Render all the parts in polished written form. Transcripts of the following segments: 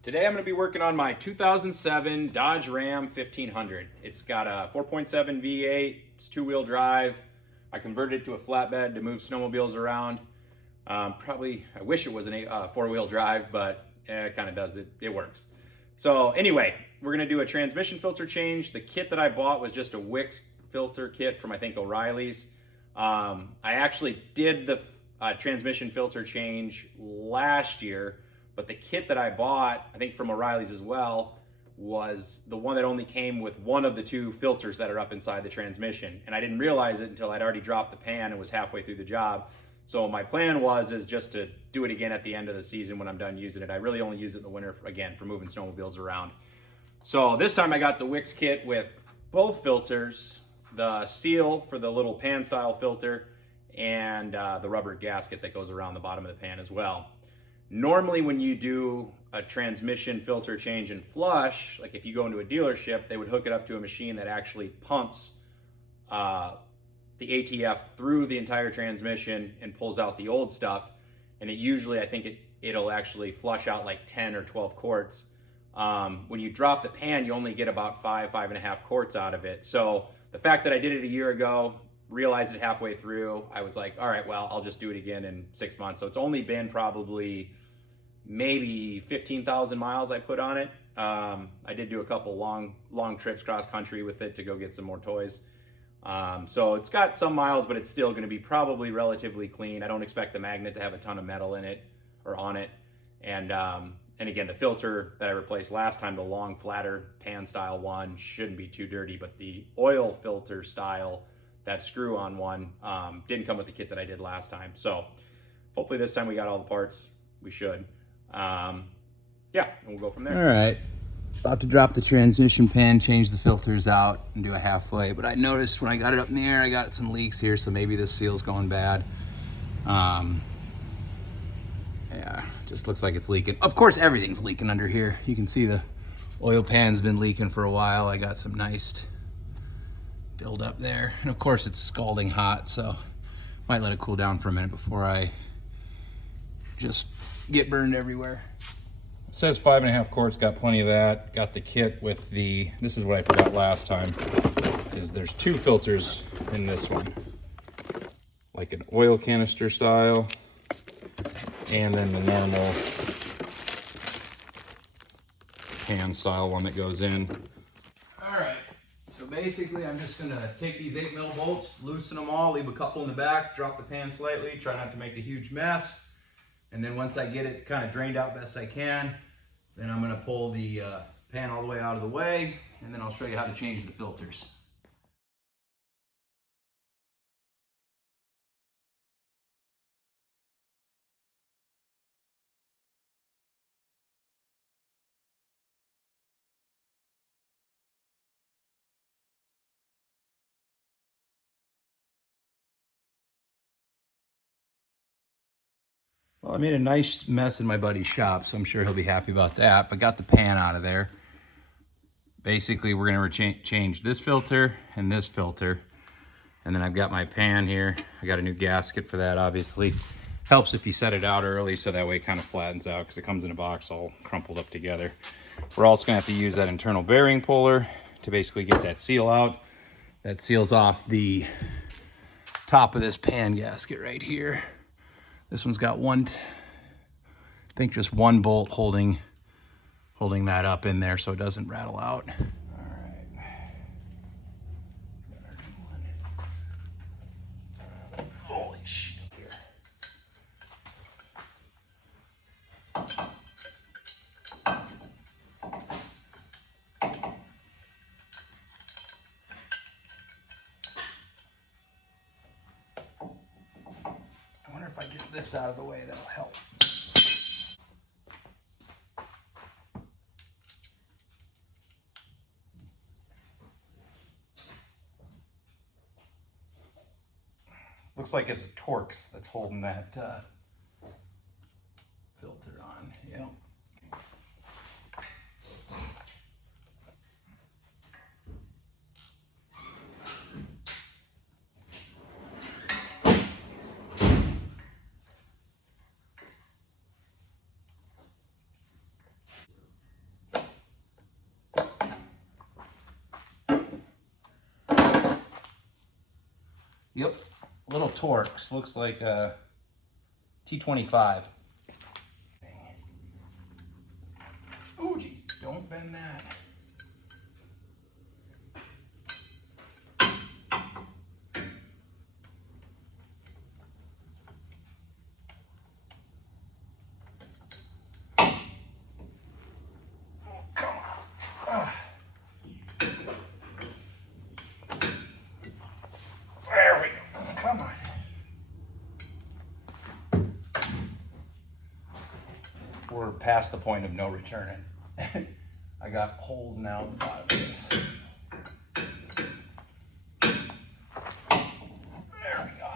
Today I'm going to be working on my 2007 Dodge Ram 1500. It's got a 4.7 V8, it's two-wheel drive. I converted it to a flatbed to move snowmobiles around. I wish it was a four-wheel drive, but it kind of does it. It works. So anyway, we're going to do a transmission filter change. The kit that I bought was just a Wix filter kit from I think O'Reilly's. I actually did the transmission filter change last year, but the kit that I bought, I think from O'Reilly's as well, was the one that only came with one of the two filters that are up inside the transmission. And I didn't realize it until I'd already dropped the pan and was halfway through the job. So my plan is just to do it again at the end of the season when I'm done using it. I really only use it in the winter, again, for moving snowmobiles around. So this time I got the Wix kit with both filters, the seal for the little pan style filter, and the rubber gasket that goes around the bottom of the pan as well. Normally when you do a transmission filter change and flush, like if you go into a dealership, they would hook it up to a machine that actually pumps the ATF through the entire transmission and pulls out the old stuff. And it usually, I think it'll actually flush out like 10 or 12 quarts. When you drop the pan, you only get about 5.5 quarts out of it. So the fact that I did it a year ago, realized it halfway through, I was like, all right, well, I'll just do it again in 6 months. So it's only been probably maybe 15,000 miles I put on it. I did do a couple long trips cross country with it to go get some more toys. So it's got some miles, but it's still going to be probably relatively clean. I don't expect the magnet to have a ton of metal in it or on it. And again, the filter that I replaced last time, the long, flatter pan style one, shouldn't be too dirty, but the oil filter style, that screw-on one, didn't come with the kit that I did last time. So hopefully this time we got all the parts. We should. Yeah, and we'll go from there. All right, about to drop the transmission pan, change the filters out, and do a halfway. But I noticed when I got it up in the air, I got some leaks here, so maybe this seal's going bad. Yeah, just looks like it's leaking. Of course, everything's leaking under here. You can see the oil pan's been leaking for a while. I got some nice build up there, and of course it's scalding hot, so might let it cool down for a minute before I just get burned everywhere. It says 5.5 quarts, got plenty of that. Got the kit with this is what I forgot last time, is there's two filters in this one. Like an oil canister style, and then the normal pan style one that goes in. All right, so basically I'm just gonna take these 8mm bolts, loosen them all, leave a couple in the back, drop the pan slightly, try not to make a huge mess. And then once I get it kind of drained out best I can, then I'm gonna pull the pan all the way out of the way, and then I'll show you how to change the filters. Well, I made a nice mess in my buddy's shop, so I'm sure he'll be happy about that, but got the pan out of there. Basically, we're gonna change this filter and this filter. And then I've got my pan here. I got a new gasket for that, obviously. Helps if you set it out early, so that way it kind of flattens out, because it comes in a box all crumpled up together. We're also gonna have to use that internal bearing puller to basically get that seal out. That seals off the top of this pan gasket right here. This one's got I think just one bolt holding that up in there so it doesn't rattle out. All right. Holy shit here. I wonder if I get this out of the way, that'll help. Looks like it's a Torx that's holding that filter on. Yep. Yep, little Torx. Looks like a T25. Oh, geez, don't bend that. There we go. Come on. We're past the point of no returning. I got holes now at the bottom of this. There we go.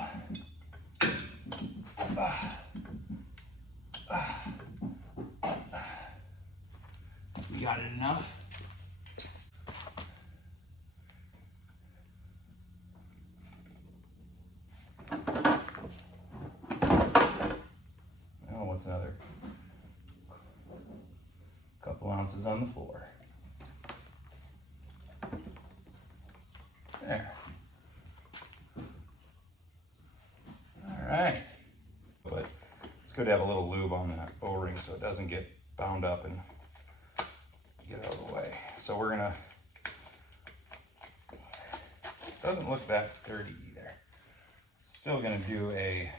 We got it enough. Oh, what's another couple ounces on the floor? There. All right. But it's good to have a little lube on that O-ring so it doesn't get bound up and get out of the way. So we're gonna, doesn't look that dirty either. Still gonna do a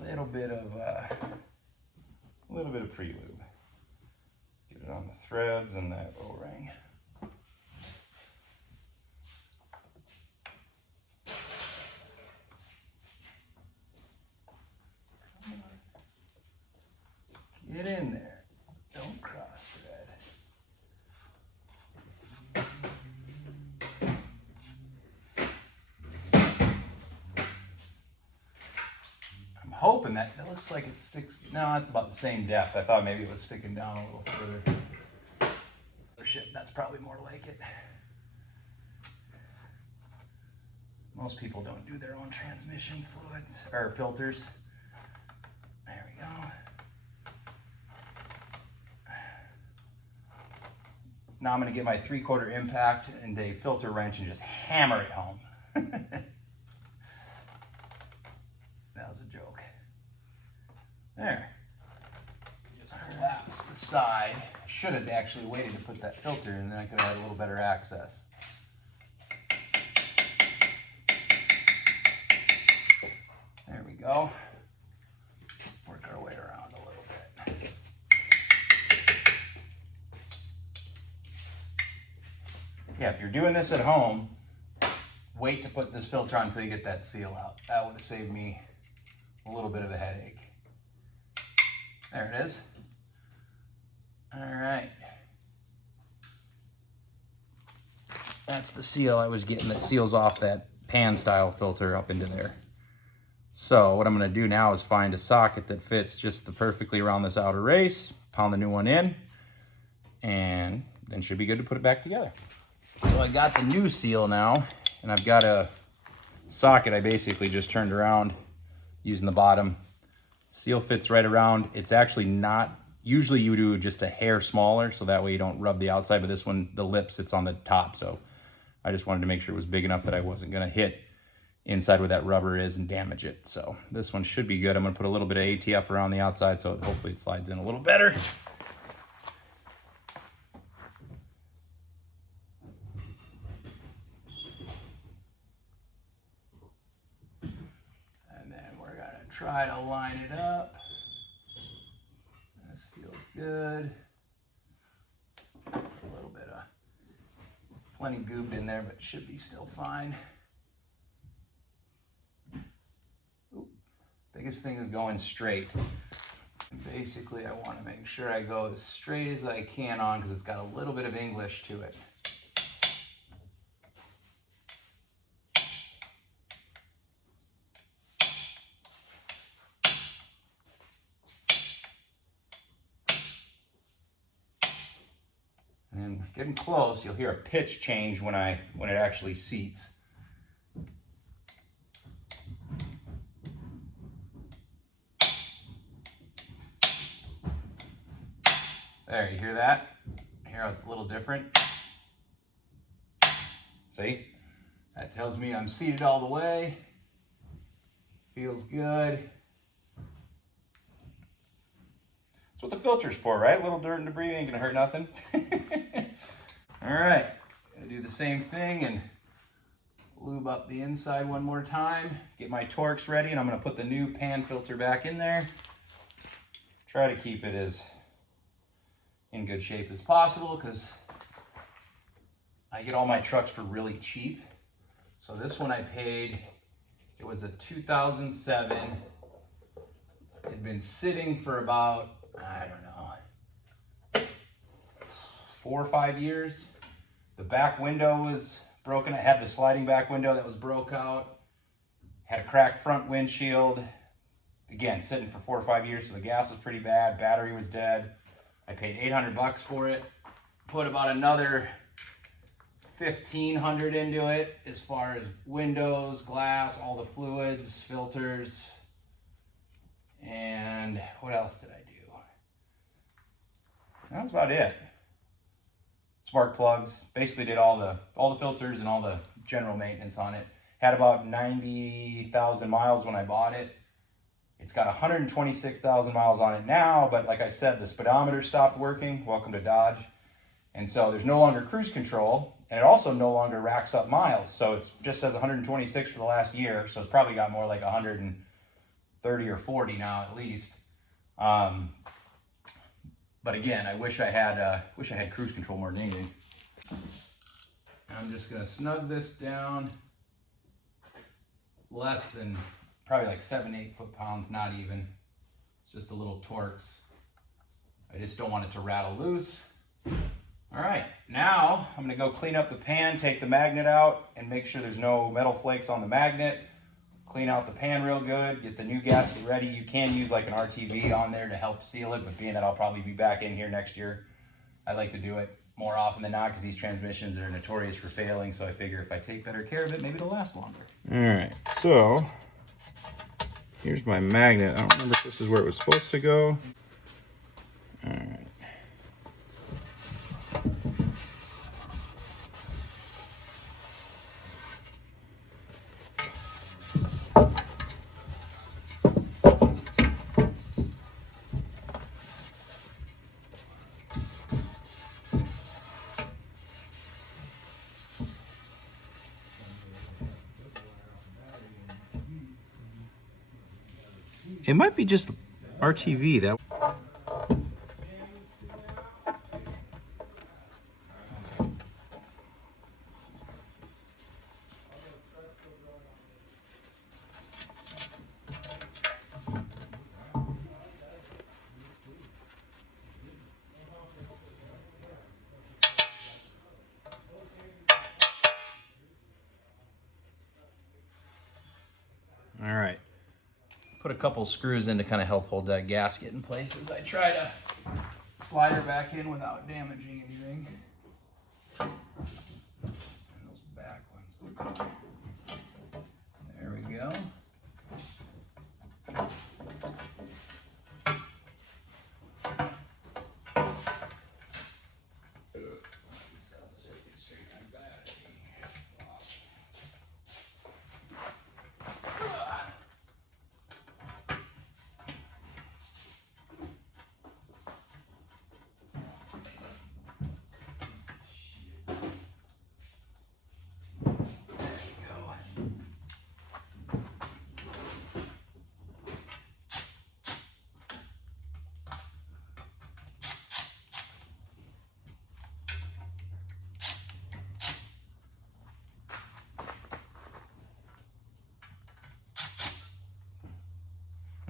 little bit of pre-lube. Get it on the threads and that O-ring. Get in there. Don't cross thread. I'm hoping that it looks like it sticks. No, it's about the same depth. I thought maybe it was sticking down a little further. Shit, that's probably more like it. Most people don't do their own transmission fluids or filters. There we go. Now I'm going to get my 3/4 impact and a filter wrench and just hammer it home. That was a joke. There. Just collapse the side. Should have actually waited to put that filter in, then I could have had a little better access. There we go. Work our way around a little bit. Yeah, if you're doing this at home, wait to put this filter on until you get that seal out. That would have saved me a little bit of a headache. There it is. All right. That's the seal I was getting that seals off that pan style filter up into there. So what I'm gonna do now is find a socket that fits just perfectly around this outer race, pound the new one in, and then should be good to put it back together. So I got the new seal now, and I've got a socket I basically just turned around using the bottom. Seal fits right around. It's actually not, usually you do just a hair smaller, so that way you don't rub the outside, but this one, the lip sits on the top, so I just wanted to make sure it was big enough that I wasn't gonna hit inside where that rubber is and damage it. So this one should be good. I'm gonna put a little bit of ATF around the outside so hopefully it slides in a little better. And then we're gonna try to line it up. This feels good. A little bit of plenty gooped in there, but it should be still fine. Biggest thing is going straight. Basically, I want to make sure I go as straight as I can on because it's got a little bit of English to it. And getting close, you'll hear a pitch change when it actually seats. There, you hear that? Hear how it's a little different? See? That tells me I'm seated all the way. Feels good. That's what the filter's for, right? A little dirt and debris ain't gonna hurt nothing. All right, gonna do the same thing and lube up the inside one more time. Get my Torx ready, and I'm gonna put the new pan filter back in there. Try to keep it as in good shape as possible because I get all my trucks for really cheap. So this one I paid, it was a 2007. It had been sitting for about, I don't know, 4 or 5 years. The back window was broken. I had the sliding back window that was broke out. Had a cracked front windshield. Again, sitting for 4 or 5 years, so the gas was pretty bad. Battery was dead. I paid $800 for it. Put about another $1,500 into it as far as windows, glass, all the fluids, filters, and what else did I do? That was about it. Spark plugs. Basically did all the filters and all the general maintenance on it. Had about 90,000 miles when I bought it. It's got 126,000 miles on it now, but like I said, the speedometer stopped working. Welcome to Dodge. And so there's no longer cruise control, and it also no longer racks up miles. So it just says 126 for the last year, so it's probably got more like 130 or 40 now at least. But again, I wish I had cruise control more than anything. I'm just gonna snug this down. Less than probably like 7-8 foot-pounds, not even. It's just a little Torx. I just don't want it to rattle loose. All right, now I'm gonna go clean up the pan, take the magnet out, and make sure there's no metal flakes on the magnet. Clean out the pan real good, get the new gasket ready. You can use like an RTV on there to help seal it, but being that I'll probably be back in here next year, I like to do it more often than not because these transmissions are notorious for failing, so I figure if I take better care of it, maybe it'll last longer. All right, so here's my magnet. I don't remember if this is where it was supposed to go. All right. It might be just RTV. That. All right. Put a couple screws in to kind of help hold that gasket in place as I try to slide her back in without damaging anything. And those back ones. There we go.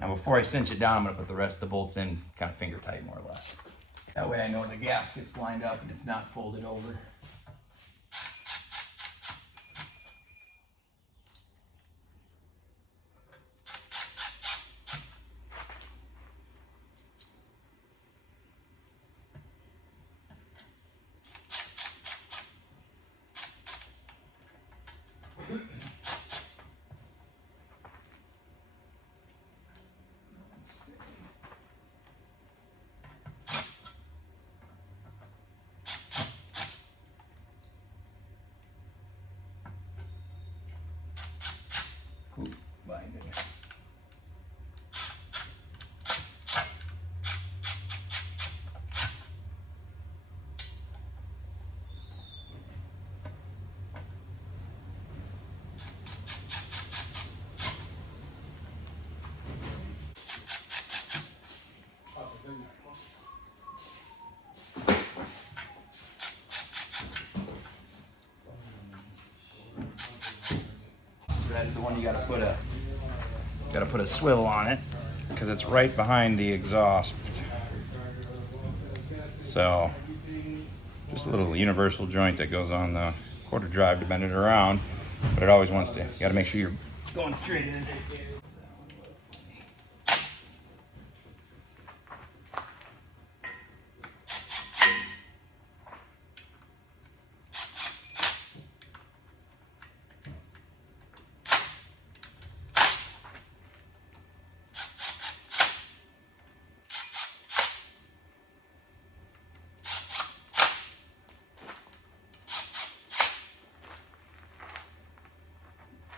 Now before I cinch it down, I'm gonna put the rest of the bolts in kind of finger tight more or less. That way I know the gasket's lined up and it's not folded over. is the one you gotta put a swivel on it because it's right behind the exhaust. So just a little universal joint that goes on the quarter drive to bend it around, but it always wants to. You gotta make sure you're going straight in.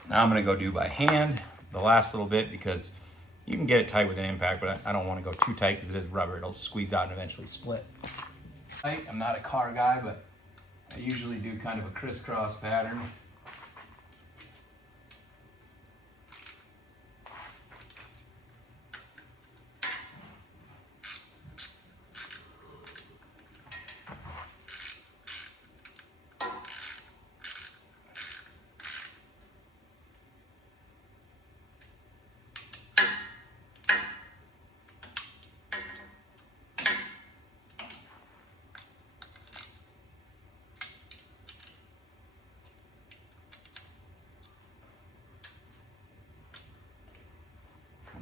Now I'm gonna go do by hand the last little bit because you can get it tight with an impact, but I don't wanna go too tight because it is rubber. It'll squeeze out and eventually split. I'm not a car guy, but I usually do kind of a crisscross pattern.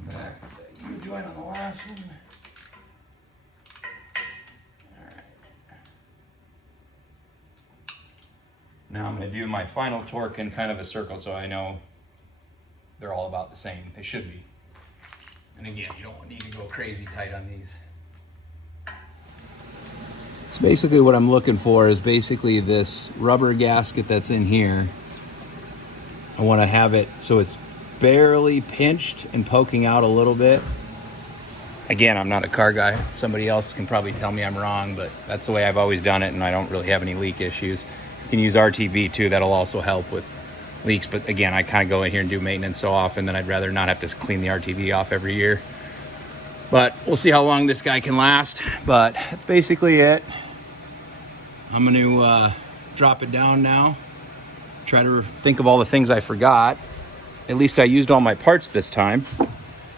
Back with that U-joint on the last one. Alright. Now I'm going to do my final torque in kind of a circle so I know they're all about the same. They should be. And again, you don't need to go crazy tight on these. So basically what I'm looking for is basically this rubber gasket that's in here. I want to have it so it's barely pinched and poking out a little bit. Again, I'm not a car guy. Somebody else can probably tell me I'm wrong, but that's the way I've always done it, and I don't really have any leak issues. You can use RTV too. That'll also help with leaks, but again, I kind of go in here and do maintenance so often that I'd rather not have to clean the RTV off every year. But we'll see how long this guy can last, but that's basically it. I'm going to drop it down now. Try to think of all the things I forgot. At least I used all my parts this time.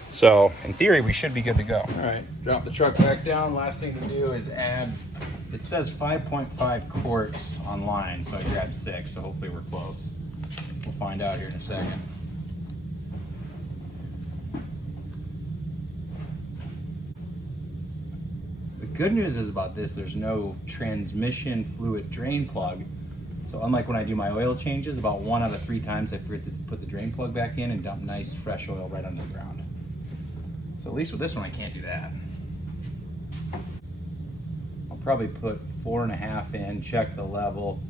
So in theory, we should be good to go. All right, drop the truck back down. Last thing to do is add, it says 5.5 quarts online, so I grabbed 6, so hopefully we're close. We'll find out here in a second. The good news is about this, there's no transmission fluid drain plug. So unlike when I do my oil changes, about 1 out of 3 times I forget to put the drain plug back in and dump nice fresh oil right on the ground. So at least with this one I can't do that. I'll probably put 4.5 in, check the level.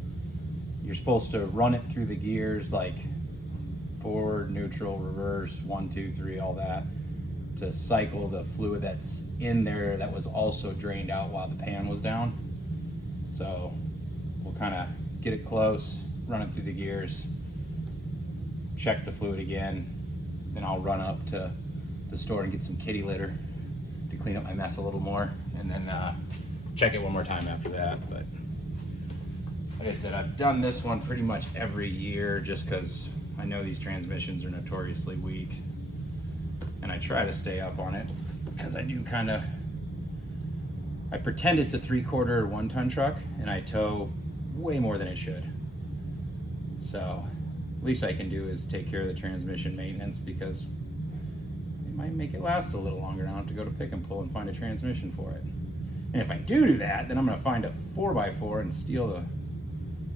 You're supposed to run it through the gears like forward, neutral, reverse, 1, 2, 3, all that, to cycle the fluid that's in there that was also drained out while the pan was down. So we'll kind of get it close, run it through the gears, check the fluid again, then I'll run up to the store and get some kitty litter to clean up my mess a little more, and then check it one more time after that. But like I said, I've done this one pretty much every year just because I know these transmissions are notoriously weak, and I try to stay up on it because I do kind of, I pretend it's a 3/4 1-ton truck and I tow way more than it should. So least I can do is take care of the transmission maintenance because it might make it last a little longer. I don't have to go to Pick and Pull and find a transmission for it. And if I do that, then I'm going to find a 4x4 and steal the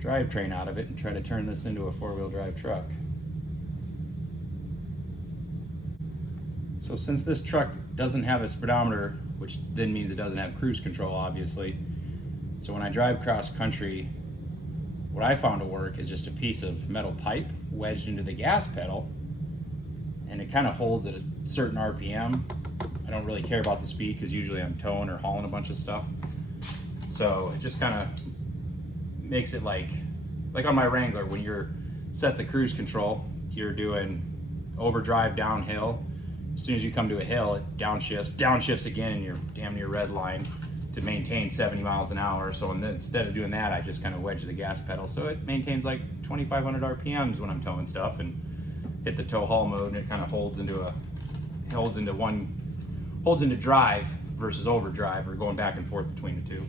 drivetrain out of it and try to turn this into a 4-wheel drive truck. So since this truck doesn't have a speedometer, which then means it doesn't have cruise control, obviously, so when I drive cross country, what I found to work is just a piece of metal pipe wedged into the gas pedal, and it kind of holds at a certain RPM. I don't really care about the speed because usually I'm towing or hauling a bunch of stuff. So it just kind of makes it like on my Wrangler, when you're set the cruise control, you're doing overdrive downhill. As soon as you come to a hill, it downshifts again, and you're damn near red line to maintain 70 miles an hour. So instead of doing that, I just kind of wedge the gas pedal. So it maintains like 2,500 RPMs when I'm towing stuff, and hit the tow haul mode, and it kind of holds into drive versus overdrive, or going back and forth between the two.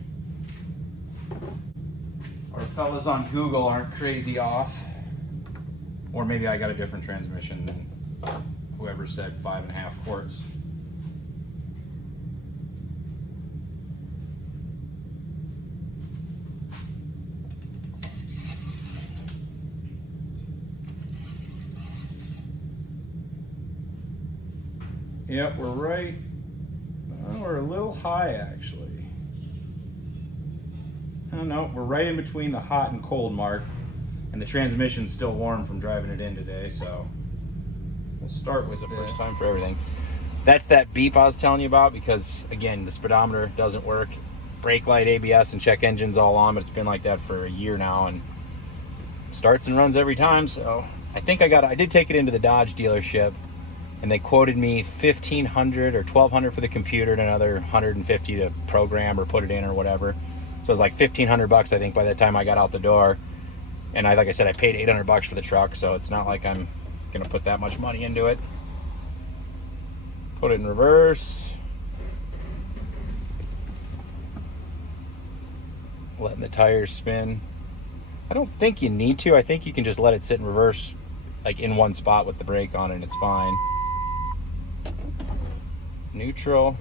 Our fellas on Google aren't crazy off. Or maybe I got a different transmission than whoever said 5.5 quarts. Yep, we're right. We're a little high actually. Oh no, we're right in between the hot and cold mark, and the transmission's still warm from driving it in today, so we'll start with the first time for everything. That's that beep I was telling you about, because again, the speedometer doesn't work. Brake light, ABS, and check engine's all on, but it's been like that for a year now, and starts and runs every time. So I think I did take it into the Dodge dealership, and they quoted me $1,500 or $1,200 for the computer and another $150 to program or put it in or whatever. So it was like $1,500 I think by the time I got out the door. And like I said, I paid $800 for the truck, so it's not like I'm gonna put that much money into it. Put it in reverse. Letting the tires spin. I don't think you need to. I think you can just let it sit in reverse, like in one spot with the brake on it, and it's fine. Neutral.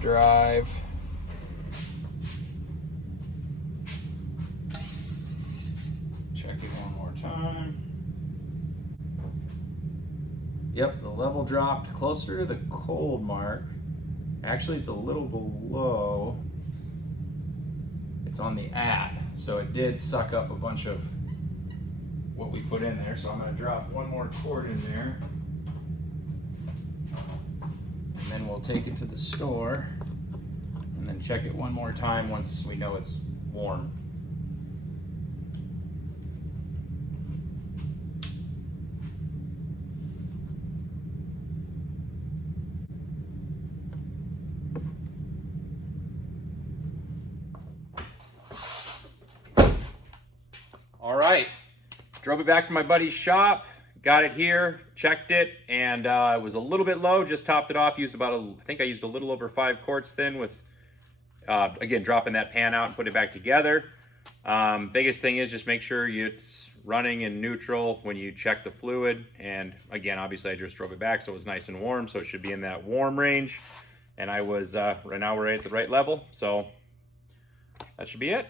Drive. Check it one more time. Yep, the level dropped closer to the cold mark. Actually, it's a little below. It's on the add, so it did suck up a bunch of what we put in there. So I'm going to drop one more quart in there, and then we'll take it to the store and then check it one more time once we know it's warm. All right, drove it back from my buddy's shop, got it here, checked it, and it was a little bit low, just topped it off, used I think I used a little over 5 quarts then with, again, dropping that pan out and put it back together. Biggest thing is just make sure it's running in neutral when you check the fluid. And again, obviously I just drove it back, so it was nice and warm, so it should be in that warm range. And I was, right now we're at the right level, so that should be it.